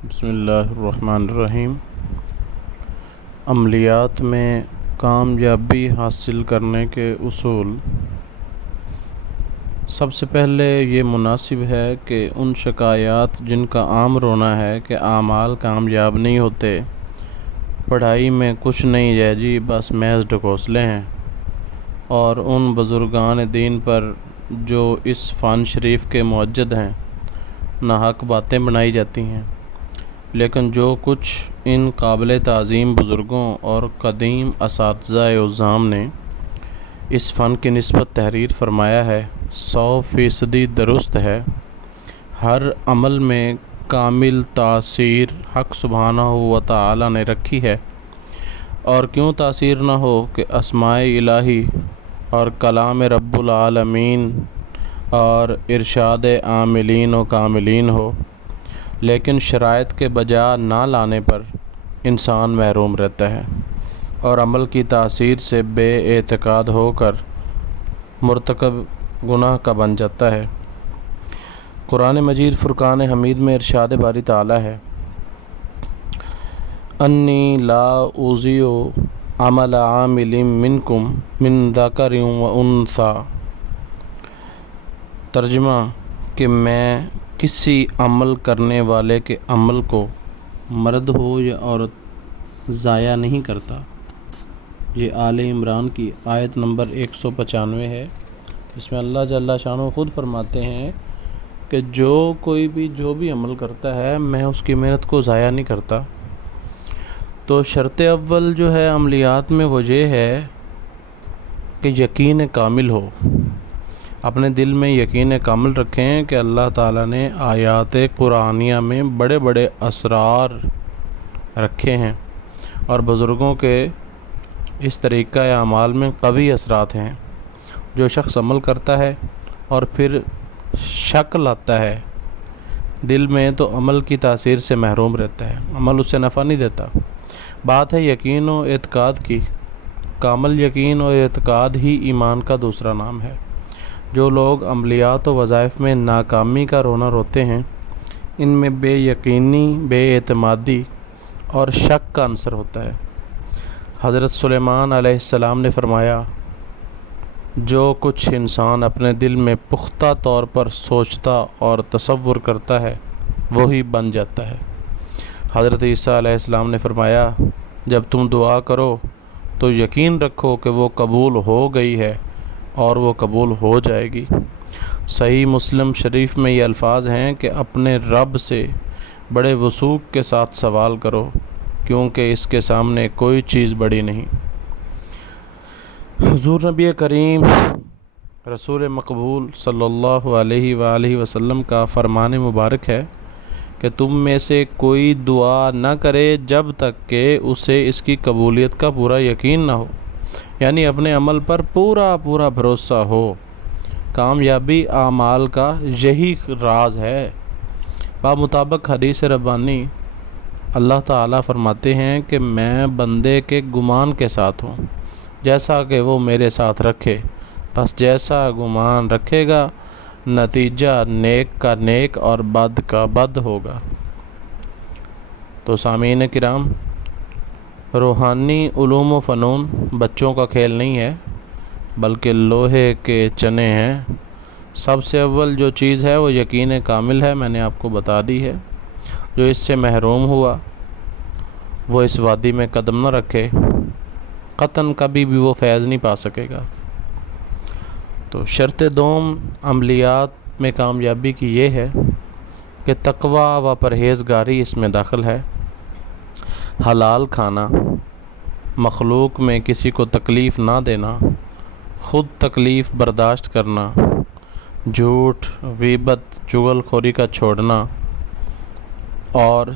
بسم اللہ الرحمن الرحیم۔ عملیات میں کامیابی حاصل کرنے کے اصول۔ سب سے پہلے یہ مناسب ہے کہ ان شکایات جن کا عام رونا ہے کہ اعمال کامیاب نہیں ہوتے، پڑھائی میں کچھ نہیں ہے جی، بس محض ڈھکوسلے ہیں، اور ان بزرگان دین پر جو اس فن شریف کے موجد ہیں ناحق باتیں بنائی جاتی ہیں، لیکن جو کچھ ان قابل تعظیم بزرگوں اور قدیم اساتذہ عظام نے اس فن کی نسبت تحریر فرمایا ہے 100% درست ہے۔ ہر عمل میں کامل تاثیر حق سبحانہ و تعالی نے رکھی ہے، اور کیوں تاثیر نہ ہو کہ اسماء الہی اور کلام رب العالمین اور ارشاد عاملین و کاملین ہو، لیکن شرائط کے بجا نہ لانے پر انسان محروم رہتا ہے اور عمل کی تاثیر سے بے اعتقاد ہو کر مرتکب گناہ کا بن جاتا ہے۔ قرآن مجید فرقان حمید میں ارشاد باری تعالی ہے، انی لا اضیع عمل عامل منکم من ذکر و انثی۔ ترجمہ کہ میں کسی عمل کرنے والے کے عمل کو مرد ہو یا عورت ضائع نہیں کرتا۔ یہ آل عمران کی آیت نمبر 195 ہے، جس میں اللہ جل شانہ خود فرماتے ہیں کہ جو بھی عمل کرتا ہے میں اس کی محنت کو ضائع نہیں کرتا۔ تو شرط اول جو ہے عملیات میں وہ یہ ہے کہ یقین کامل ہو۔ اپنے دل میں یقین کامل رکھیں کہ اللہ تعالیٰ نے آیات قرآنیہ میں بڑے بڑے اسرار رکھے ہیں، اور بزرگوں کے اس طریقہ اعمال میں قوی اثرات ہیں۔ جو شخص عمل کرتا ہے اور پھر شک لاتا ہے دل میں، تو عمل کی تاثیر سے محروم رہتا ہے، عمل اسے نفع نہیں دیتا۔ بات ہے یقین و اعتقاد کی۔ کامل یقین اور اعتقاد ہی ایمان کا دوسرا نام ہے۔ جو لوگ عملیات و وظائف میں ناکامی کا رونا روتے ہیں، ان میں بے یقینی، بے اعتمادی اور شک کا عنصر ہوتا ہے۔ حضرت سلیمان علیہ السلام نے فرمایا، جو کچھ انسان اپنے دل میں پختہ طور پر سوچتا اور تصور کرتا ہے وہی بن جاتا ہے۔ حضرت عیسیٰ علیہ السلام نے فرمایا، جب تم دعا کرو تو یقین رکھو کہ وہ قبول ہو گئی ہے اور وہ قبول ہو جائے گی۔ صحیح مسلم شریف میں یہ الفاظ ہیں کہ اپنے رب سے بڑے وثوق کے ساتھ سوال کرو، کیونکہ اس کے سامنے کوئی چیز بڑی نہیں۔ حضور نبی کریم رسول مقبول صلی اللہ علیہ وآلہ وسلم کا فرمان مبارک ہے کہ تم میں سے کوئی دعا نہ کرے جب تک کہ اسے اس کی قبولیت کا پورا یقین نہ ہو، یعنی اپنے عمل پر پورا بھروسہ ہو۔ کامیابی اعمال کا یہی راز ہے۔ بمطابق حدیث ربانی اللہ تعالیٰ فرماتے ہیں کہ میں بندے کے گمان کے ساتھ ہوں، جیسا کہ وہ میرے ساتھ رکھے، بس جیسا گمان رکھے گا نتیجہ نیک کا نیک اور بد کا بد ہوگا۔ تو سامعین کرام، روحانی علوم و فنون بچوں کا کھیل نہیں ہے، بلکہ لوہے کے چنے ہیں۔ سب سے اول جو چیز ہے وہ یقین کامل ہے، میں نے آپ کو بتا دی ہے۔ جو اس سے محروم ہوا وہ اس وادی میں قدم نہ رکھے، قطعاً کبھی بھی وہ فیض نہیں پا سکے گا۔ تو شرط دوم عملیات میں کامیابی کی یہ ہے کہ تقوی و پرہیزگاری اس میں داخل ہے۔ حلال کھانا، مخلوق میں کسی کو تکلیف نہ دینا، خود تکلیف برداشت کرنا، جھوٹ، غیبت، چغل خوری کا چھوڑنا اور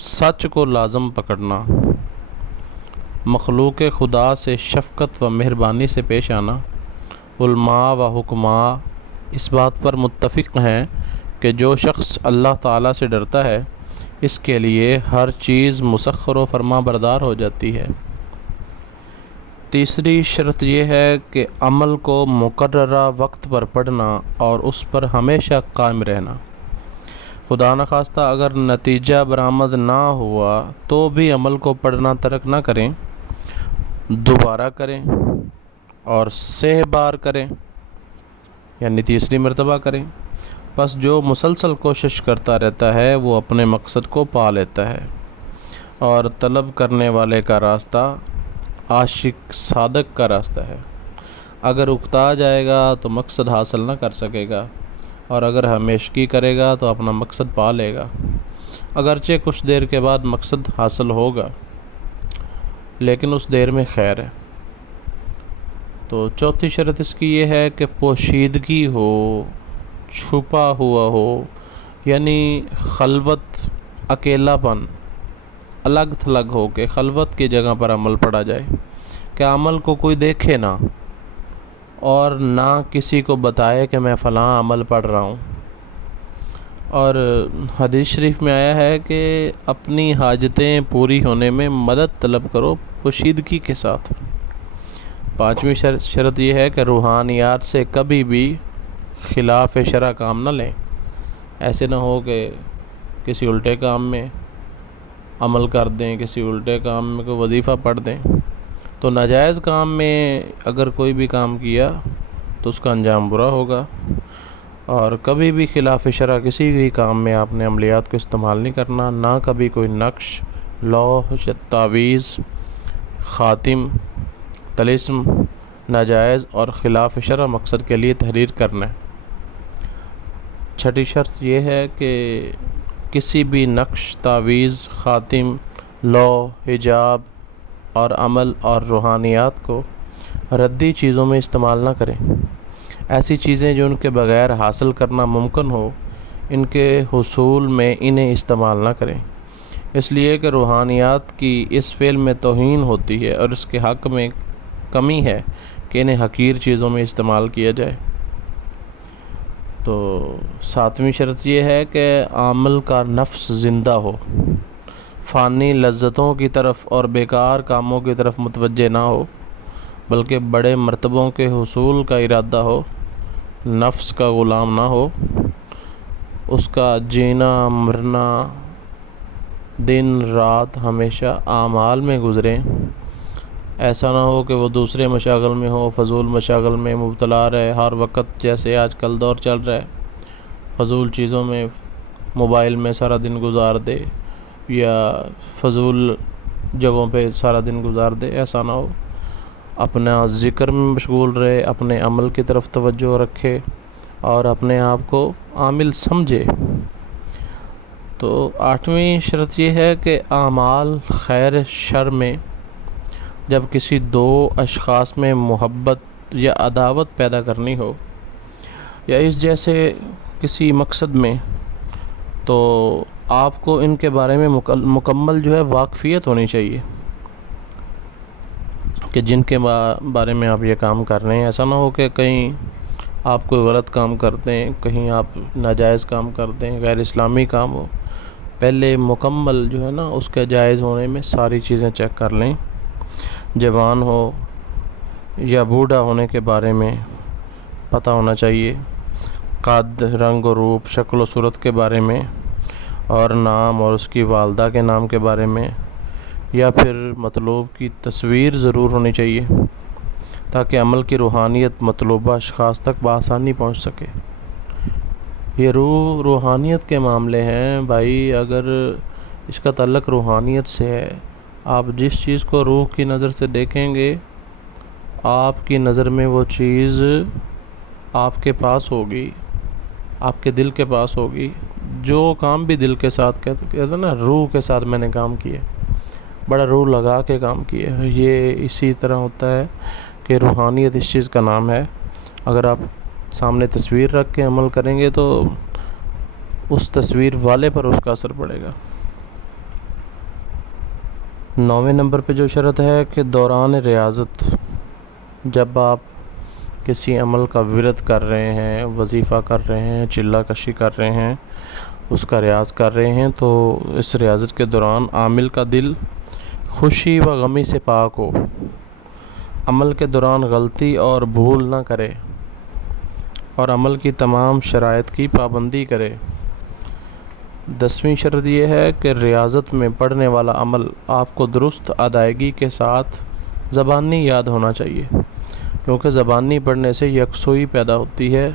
سچ کو لازم پکڑنا، مخلوق خدا سے شفقت و مہربانی سے پیش آنا۔ علماء و حکماء اس بات پر متفق ہیں کہ جو شخص اللہ تعالیٰ سے ڈرتا ہے اس کے لیے ہر چیز مسخر و فرما بردار ہو جاتی ہے۔ تیسری شرط یہ ہے کہ عمل کو مقررہ وقت پر پڑھنا اور اس پر ہمیشہ قائم رہنا۔ خدا نخواستہ اگر نتیجہ برآمد نہ ہوا تو بھی عمل کو پڑھنا ترک نہ کریں، دوبارہ کریں اور 6 بار کریں، یعنی تیسری مرتبہ کریں۔ بس جو مسلسل کوشش کرتا رہتا ہے وہ اپنے مقصد کو پا لیتا ہے، اور طلب کرنے والے کا راستہ عاشق صادق کا راستہ ہے۔ اگر اکتا جائے گا تو مقصد حاصل نہ کر سکے گا، اور اگر ہمیشگی کرے گا تو اپنا مقصد پا لے گا، اگرچہ کچھ دیر کے بعد مقصد حاصل ہوگا، لیکن اس دیر میں خیر ہے۔ تو چوتھی شرط اس کی یہ ہے کہ پوشیدگی ہو، چھپا ہوا ہو، یعنی خلوت، اکیلا پن، الگ تھلگ ہو کے خلوت کی جگہ پر عمل پڑھا جائے، کہ عمل کو کوئی دیکھے نہ، اور نہ کسی کو بتائے کہ میں فلاں عمل پڑھ رہا ہوں۔ اور حدیث شریف میں آیا ہے کہ اپنی حاجتیں پوری ہونے میں مدد طلب کرو پوشیدگی کے ساتھ۔ 5ویں شرط یہ ہے کہ روحانیات سے کبھی بھی خلاف شرع کام نہ لیں۔ ایسے نہ ہو کہ کسی الٹے کام میں عمل کر دیں، کسی الٹے کام میں کوئی وظیفہ پڑھ دیں۔ تو ناجائز کام میں اگر کوئی بھی کام کیا تو اس کا انجام برا ہوگا، اور کبھی بھی خلاف شرع کسی بھی کام میں آپ نے عملیات کو استعمال نہیں کرنا، نہ کبھی کوئی نقش، لوح یا تعویذ، خاتم، طلسم ناجائز اور خلاف شرع مقصد کے لیے تحریر کرنا ہے۔ 6ٹھی شرط یہ ہے کہ کسی بھی نقش، تعویذ، خاتم، لوح، حجاب اور عمل اور روحانیات کو ردی چیزوں میں استعمال نہ کریں۔ ایسی چیزیں جو ان کے بغیر حاصل کرنا ممکن ہو، ان کے حصول میں انہیں استعمال نہ کریں، اس لیے کہ روحانیات کی اس فعل میں توہین ہوتی ہے، اور اس کے حق میں کمی ہے کہ انہیں حقیر چیزوں میں استعمال کیا جائے۔ تو 7ویں شرط یہ ہے کہ عمل کا نفس زندہ ہو، فانی لذتوں کی طرف اور بیکار کاموں کی طرف متوجہ نہ ہو، بلکہ بڑے مرتبوں کے حصول کا ارادہ ہو، نفس کا غلام نہ ہو، اس کا جینا مرنا دن رات ہمیشہ اعمال میں گزریں۔ ایسا نہ ہو کہ وہ دوسرے مشاغل میں ہو، فضول مشاغل میں مبتلا رہے ہر وقت، جیسے آج کل دور چل رہا ہے، فضول چیزوں میں، موبائل میں سارا دن گزار دے یا فضول جگہوں پہ سارا دن گزار دے۔ ایسا نہ ہو، اپنا ذکر میں مشغول رہے، اپنے عمل کی طرف توجہ رکھے اور اپنے آپ کو عامل سمجھے۔ تو 8ویں شرط یہ ہے کہ اعمال خیر شر میں جب کسی 2 اشخاص میں محبت یا عداوت پیدا کرنی ہو، یا اس جیسے کسی مقصد میں، تو آپ کو ان کے بارے میں مکمل جو ہے واقفیت ہونی چاہیے کہ جن کے بارے میں آپ یہ کام کر رہے ہیں۔ ایسا نہ ہو کہ کہیں آپ کوئی غلط کام کرتے ہیں، کہیں آپ ناجائز کام کرتے ہیں، غیر اسلامی کام ہو۔ پہلے مکمل جو ہے نا اس کے جائز ہونے میں ساری چیزیں چیک کر لیں۔ جوان ہو یا بوڑھا ہونے کے بارے میں پتہ ہونا چاہیے، قد، رنگ و روپ، شکل و صورت کے بارے میں، اور نام اور اس کی والدہ کے نام کے بارے میں، یا پھر مطلوب کی تصویر ضرور ہونی چاہیے تاکہ عمل کی روحانیت مطلوبہ اشخاص تک بآسانی پہنچ سکے۔ یہ روحانیت کے معاملے ہیں بھائی، اگر اس کا تعلق روحانیت سے ہے، آپ جس چیز کو روح کی نظر سے دیکھیں گے، آپ کی نظر میں وہ چیز آپ کے پاس ہوگی، آپ کے دل کے پاس ہوگی۔ جو کام بھی دل کے ساتھ کہتے ہیں نا، روح کے ساتھ میں نے کام کیا، بڑا روح لگا کے کام کیا، یہ اسی طرح ہوتا ہے کہ روحانیت اس چیز کا نام ہے۔ اگر آپ سامنے تصویر رکھ کے عمل کریں گے تو اس تصویر والے پر اس کا اثر پڑے گا۔ 9ویں نمبر پہ جو شرط ہے کہ دوران ریاضت، جب آپ کسی عمل کا ورد کر رہے ہیں، وظیفہ کر رہے ہیں، چلہ کشی کر رہے ہیں، اس کا ریاض کر رہے ہیں، تو اس ریاضت کے دوران عامل کا دل خوشی و غمی سے پاک ہو، عمل کے دوران غلطی اور بھول نہ کرے، اور عمل کی تمام شرائط کی پابندی کرے۔ 10ویں شرط یہ ہے کہ ریاضت میں پڑھنے والا عمل آپ کو درست ادائیگی کے ساتھ زبانی یاد ہونا چاہیے، کیونکہ زبانی پڑھنے سے یکسوئی پیدا ہوتی ہے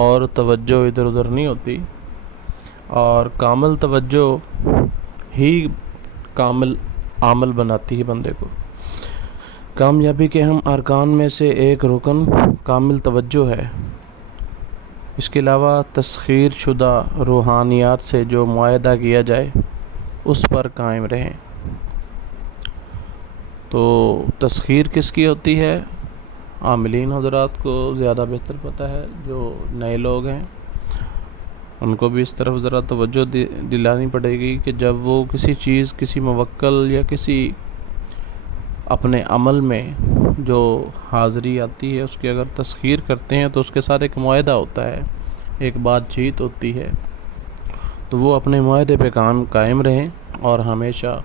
اور توجہ ادھر ادھر نہیں ہوتی، اور کامل توجہ ہی کامل عمل بناتی ہے بندے کو۔ کامیابی کے اہم ارکان میں سے ایک رکن کامل توجہ ہے۔ اس کے علاوہ تسخیر شدہ روحانیات سے جو معاہدہ کیا جائے اس پر قائم رہیں۔ تو تسخیر کس کی ہوتی ہے؟ عاملین حضرات کو زیادہ بہتر پتہ ہے، جو نئے لوگ ہیں ان کو بھی اس طرف ذرا توجہ دلانی پڑے گی کہ جب وہ کسی چیز، کسی موکل یا کسی اپنے عمل میں جو حاضری آتی ہے اس کی اگر تسخیر کرتے ہیں تو اس کے ساتھ ایک معاہدہ ہوتا ہے، ایک بات چیت ہوتی ہے، تو وہ اپنے معاہدے پہ قائم رہیں اور ہمیشہ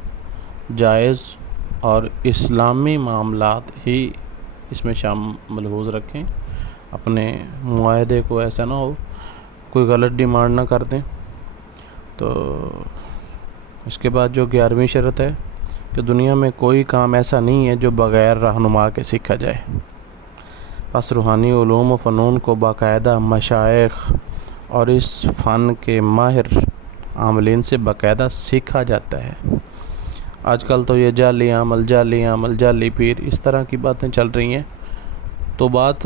جائز اور اسلامی معاملات ہی اس میں ملحوظ رکھیں۔ اپنے معاہدے کو ایسا نہ ہو کوئی غلط ڈیمانڈ نہ کر دیں۔ تو اس کے بعد جو 11ویں شرط ہے کہ دنیا میں کوئی کام ایسا نہیں ہے جو بغیر رہنما کے سیکھا جائے، پس روحانی علوم و فنون کو باقاعدہ مشائخ اور اس فن کے ماہر عاملین سے باقاعدہ سیکھا جاتا ہے۔ آج کل تو یہ جعلی عمل، جعلی پیر، اس طرح کی باتیں چل رہی ہیں، تو بات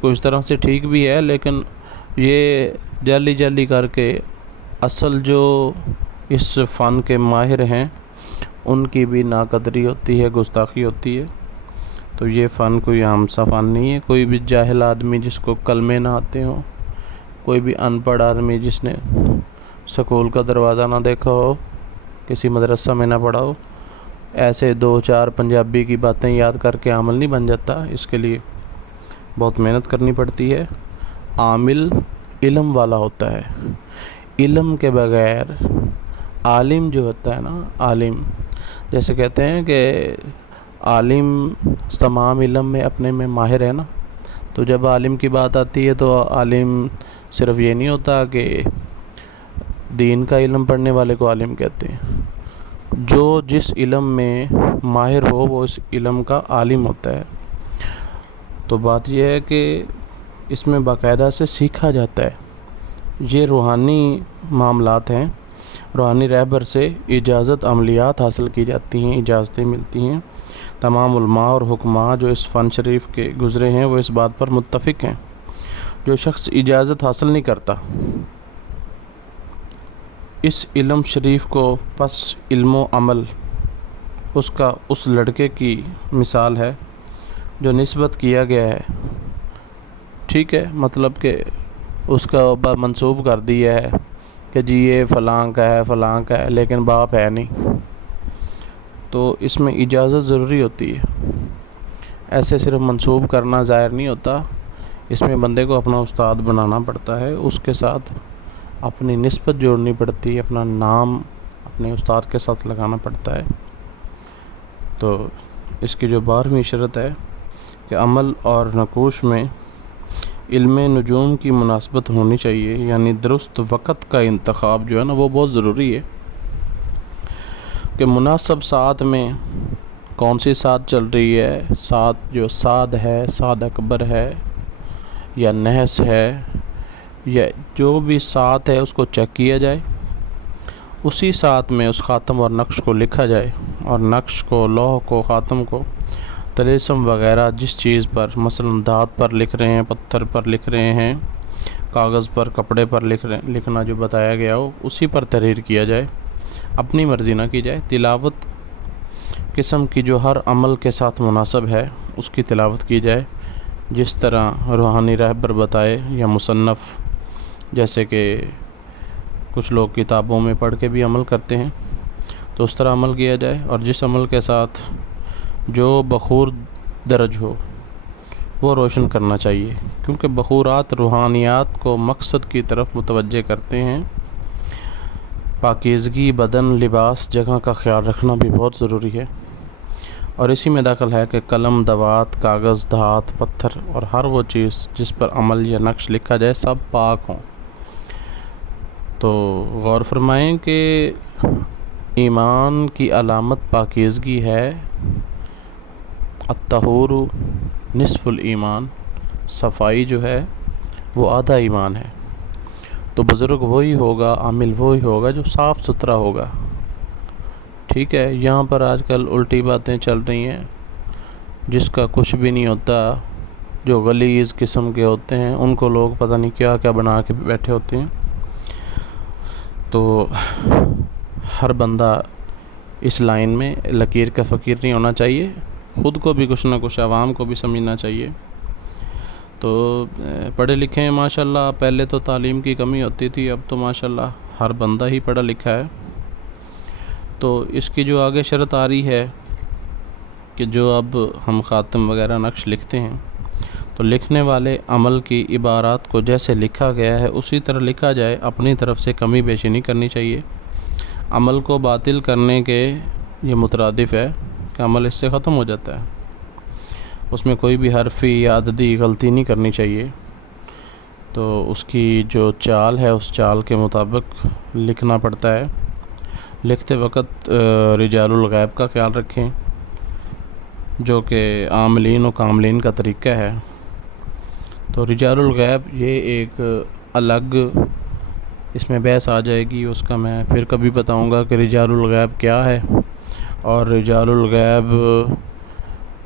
کچھ طرح سے ٹھیک بھی ہے، لیکن یہ جعلی کر کے اصل جو اس فن کے ماہر ہیں ان کی بھی ناقدری ہوتی ہے، گستاخی ہوتی ہے۔ تو یہ فن کوئی عام سا فن نہیں ہے۔ کوئی بھی جاہل آدمی جس کو کلمے نہ آتے ہوں، کوئی بھی ان پڑھ آدمی جس نے سکول کا دروازہ نہ دیکھا ہو، کسی مدرسہ میں نہ پڑھا ہو، ایسے 2-4 پنجابی کی باتیں یاد کر کے عامل نہیں بن جاتا۔ اس کے لیے بہت محنت کرنی پڑتی ہے۔ عامل علم والا ہوتا ہے، علم کے بغیر عالم جو ہوتا ہے نا، عالم جیسے کہتے ہیں کہ عالم تمام علم میں اپنے میں ماہر ہے نا، تو جب عالم کی بات آتی ہے تو عالم صرف یہ نہیں ہوتا کہ دین کا علم پڑھنے والے کو عالم کہتے ہیں، جو جس علم میں ماہر ہو وہ اس علم کا عالم ہوتا ہے۔ تو بات یہ ہے کہ اس میں باقاعدہ سے سیکھا جاتا ہے۔ یہ روحانی معاملات ہیں، روحانی رہبر سے اجازت عملیات حاصل کی جاتی ہیں، اجازتیں ملتی ہیں۔ تمام علماء اور حکماء جو اس فن شریف کے گزرے ہیں وہ اس بات پر متفق ہیں، جو شخص اجازت حاصل نہیں کرتا اس علم شریف کو، پس علم و عمل اس کا اس لڑکے کی مثال ہے جو نسبت کیا گیا ہے، ٹھیک ہے، مطلب کہ اس کا منسوب کر دیا ہے کہ جی یہ فلاں کا ہے لیکن باپ ہے نہیں، تو اس میں اجازت ضروری ہوتی ہے۔ ایسے صرف منسوب کرنا ظاہر نہیں ہوتا، اس میں بندے کو اپنا استاد بنانا پڑتا ہے، اس کے ساتھ اپنی نسبت جوڑنی پڑتی ہے، اپنا نام اپنے استاد کے ساتھ لگانا پڑتا ہے۔ تو اس کی جو 12ویں شرط ہے کہ عمل اور نقوش میں علم نجوم کی مناسبت ہونی چاہیے، یعنی درست وقت کا انتخاب جو ہے نا وہ بہت ضروری ہے کہ مناسب ساعت میں کون سی ساعت چل رہی ہے، ساعت جو صاد ہے، صاد اکبر ہے یا نحس ہے یا جو بھی ساعت ہے اس کو چیک کیا جائے، اسی ساعت میں اس خاتم اور نقش کو لکھا جائے، اور نقش کو، لوح کو، خاتم کو، طلسم وغیرہ جس چیز پر، مثلا دھات پر لکھ رہے ہیں، پتھر پر لکھ رہے ہیں، کاغذ پر، کپڑے پر لکھنا جو بتایا گیا ہو اسی پر تحریر کیا جائے، اپنی مرضی نہ کی جائے۔ تلاوت قسم کی جو ہر عمل کے ساتھ مناسب ہے اس کی تلاوت کی جائے، جس طرح روحانی رہبر بتائے یا مصنف، جیسے کہ کچھ لوگ کتابوں میں پڑھ کے بھی عمل کرتے ہیں، تو اس طرح عمل کیا جائے، اور جس عمل کے ساتھ جو بخور درج ہو وہ روشن کرنا چاہیے، کیونکہ بخورات روحانیات کو مقصد کی طرف متوجہ کرتے ہیں۔ پاکیزگی بدن، لباس، جگہ کا خیال رکھنا بھی بہت ضروری ہے، اور اسی میں داخل ہے کہ قلم، دوات، کاغذ، دھات، پتھر اور ہر وہ چیز جس پر عمل یا نقش لکھا جائے سب پاک ہوں۔ تو غور فرمائیں کہ ایمان کی علامت پاکیزگی ہے، الطہور نصف الایمان، صفائی جو ہے وہ آدھا ایمان ہے۔ تو بزرگ وہی ہوگا، عامل وہی ہوگا جو صاف ستھرا ہوگا۔ ٹھیک ہے، یہاں پر آج کل الٹی باتیں چل رہی ہیں، جس کا کچھ بھی نہیں ہوتا، جو غلیظ قسم کے ہوتے ہیں ان کو لوگ پتہ نہیں کیا کیا بنا کے بیٹھے ہوتے ہیں۔ تو ہر بندہ اس لائن میں لکیر کا فقیر نہیں ہونا چاہیے، خود کو بھی کچھ نہ کچھ، عوام کو بھی سمجھنا چاہیے۔ تو پڑھے لکھے ہیں ماشاءاللہ، پہلے تو تعلیم کی کمی ہوتی تھی، اب تو ماشاءاللہ ہر بندہ ہی پڑھا لکھا ہے۔ تو اس کی جو آگے شرط آ رہی ہے کہ جو اب ہم خاتم وغیرہ نقش لکھتے ہیں تو لکھنے والے عمل کی عبارات کو جیسے لکھا گیا ہے اسی طرح لکھا جائے، اپنی طرف سے کمی بیشی نہیں کرنی چاہیے۔ عمل کو باطل کرنے کے یہ مترادف ہے کہ عمل اس سے ختم ہو جاتا ہے، اس میں کوئی بھی حرفی یا عددی غلطی نہیں کرنی چاہیے۔ تو اس کی جو چال ہے اس چال کے مطابق لکھنا پڑتا ہے۔ لکھتے وقت رجال الغیب کا خیال رکھیں، جو کہ عاملین و کاملین کا طریقہ ہے۔ تو رجال الغیب یہ ایک الگ اس میں بحث آ جائے گی، اس کا میں پھر کبھی بتاؤں گا کہ رجال الغیب کیا ہے، اور رجال الغیب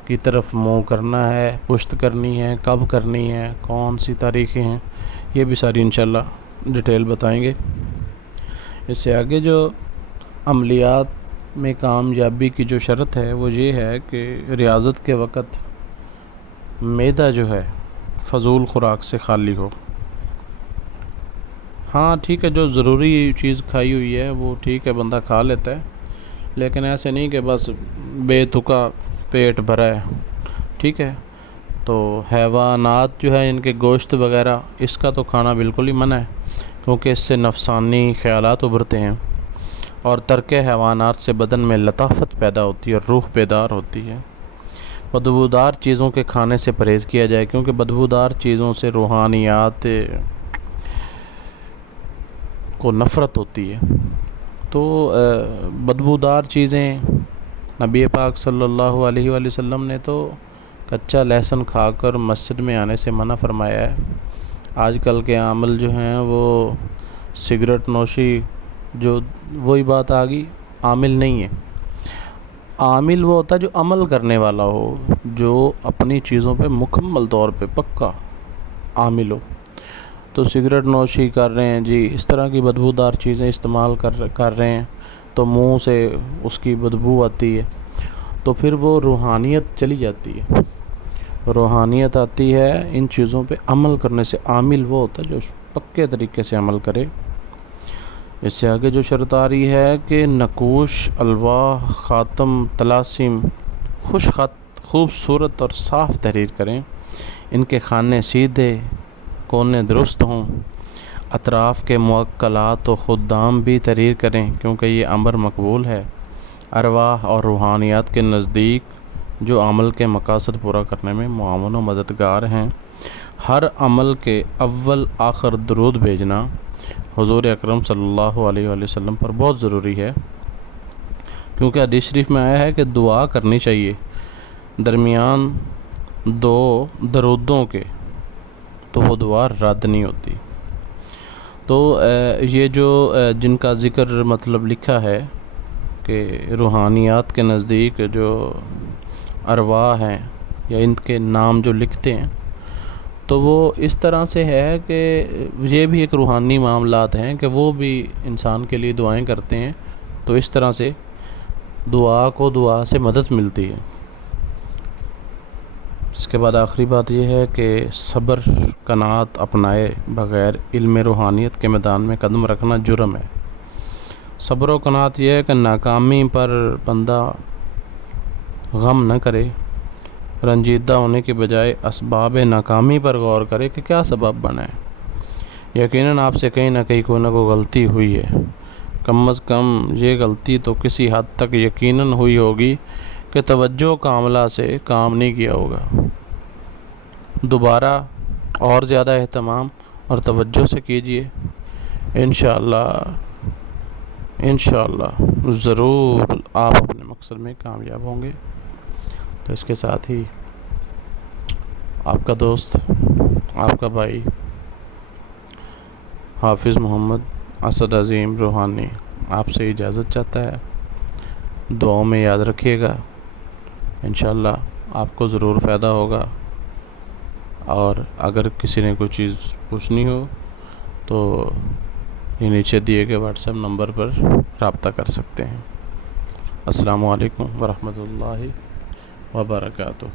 کی طرف منہ کرنا ہے، پشت کرنی ہے، کب کرنی ہے، کون سی تاریخیں ہیں، یہ بھی ساری انشاءاللہ ڈیٹیل بتائیں گے۔ اس سے آگے جو عملیات میں کامیابی کی جو شرط ہے وہ یہ ہے کہ ریاضت کے وقت معدہ جو ہے فضول خوراک سے خالی ہو۔ ہاں ٹھیک ہے، جو ضروری چیز کھائی ہوئی ہے وہ ٹھیک ہے بندہ کھا لیتا ہے، لیکن ایسے نہیں کہ بس بے تکا پیٹ بھرا ہے۔ ٹھیک ہے، تو حیوانات جو ہے ان کے گوشت وغیرہ اس کا تو کھانا بالکل ہی منع ہے، کیونکہ اس سے نفسانی خیالات ابھرتے ہیں، اور ترک حیوانات سے بدن میں لطافت پیدا ہوتی ہے اور روح بیدار ہوتی ہے۔ بدبودار چیزوں کے کھانے سے پرہیز کیا جائے، کیونکہ بدبودار چیزوں سے روحانیات کو نفرت ہوتی ہے۔ تو بدبودار چیزیں نبی پاک صلی اللہ علیہ وآلہ وسلم نے تو کچا لہسن کھا کر مسجد میں آنے سے منع فرمایا ہے۔ آج کل کے عمل جو ہیں وہ سگریٹ نوشی، جو وہی بات آ گئی، عامل نہیں ہے۔ عامل وہ ہوتا ہے جو عمل کرنے والا ہو، جو اپنی چیزوں پہ مکمل طور پہ پکا عامل ہو۔ تو سگریٹ نوشی کر رہے ہیں جی، اس طرح کی بدبودار چیزیں استعمال کر رہے ہیں تو منہ سے اس کی بدبو آتی ہے، تو پھر وہ روحانیت چلی جاتی ہے، روحانیت آتی ہے۔ ان چیزوں پہ عمل کرنے سے عامل وہ ہوتا ہے جو پکے طریقے سے عمل کرے۔ اس سے آگے جو شرط آ رہی ہے کہ نقوش، الواح، خاتم، طلاسم خوش خط، خوبصورت اور صاف تحریر کریں، ان کے خانے سیدھے، کونے درست ہوں، اطراف کے موکلات و خدام بھی تحریر کریں، کیونکہ یہ امر مقبول ہے ارواح اور روحانیات کے نزدیک، جو عمل کے مقاصد پورا کرنے میں معاون و مددگار ہیں۔ ہر عمل کے اول آخر درود بھیجنا حضور اکرم صلی اللہ علیہ وآلہ وسلم پر بہت ضروری ہے، کیونکہ حدیث شریف میں آیا ہے کہ دعا کرنی چاہیے درمیان دو درودوں کے، تو وہ دعا رد نہیں ہوتی۔ تو یہ جو جن کا ذکر مطلب لکھا ہے کہ روحانیات کے نزدیک جو ارواح ہیں یا ان کے نام جو لکھتے ہیں، تو وہ اس طرح سے ہے کہ یہ بھی ایک روحانی معاملات ہیں کہ وہ بھی انسان کے لیے دعائیں کرتے ہیں، تو اس طرح سے دعا سے مدد ملتی ہے۔ اس کے بعد آخری بات یہ ہے کہ صبر قناعت اپنائے بغیر علم روحانیت کے میدان میں قدم رکھنا جرم ہے۔ صبر و قناعت یہ ہے کہ ناکامی پر بندہ غم نہ کرے، رنجیدہ ہونے کے بجائے اسباب ناکامی پر غور کرے کہ کیا سبب بنا ہے۔ یقیناً آپ سے کہیں نہ کہیں کوئی نہ کوئی غلطی ہوئی ہے، کم از کم یہ غلطی تو کسی حد تک یقیناً ہوئی ہوگی کہ توجہ کاملہ سے کام نہیں کیا ہوگا۔ دوبارہ اور زیادہ اہتمام اور توجہ سے کیجیے، انشاءاللہ ضرور آپ اپنے مقصد میں کامیاب ہوں گے۔ تو اس کے ساتھ ہی آپ کا دوست، آپ کا بھائی حافظ محمد اسد عظیم روحانی آپ سے اجازت چاہتا ہے۔ دعاؤں میں یاد رکھیے گا، انشاءاللہ آپ کو ضرور فائدہ ہوگا۔ اور اگر کسی نے کوئی چیز پوچھنی ہو تو یہ نیچے دیے گئے واٹس ایپ نمبر پر رابطہ کر سکتے ہیں۔ السلام علیکم ورحمۃ اللہ وبرکاتہ۔